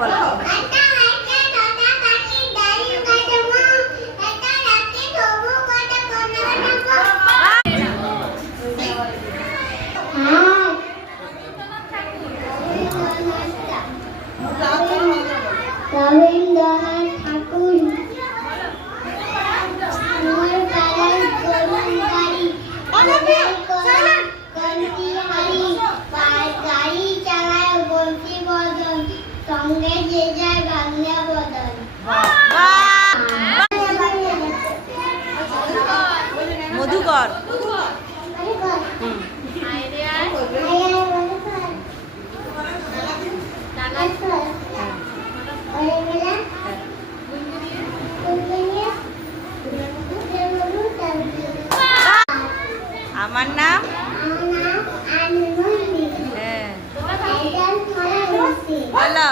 বলো। রবীন্দ্রনাথ ঠাকুর আমার পাড়ার গরুর গাড়ি কন্তি হারি গাড়ি চালায় বলছি বদন সঙ্গে যে যায় বাংলা বদন। মধুকর। আমার নাম হ্যাঁ বলো।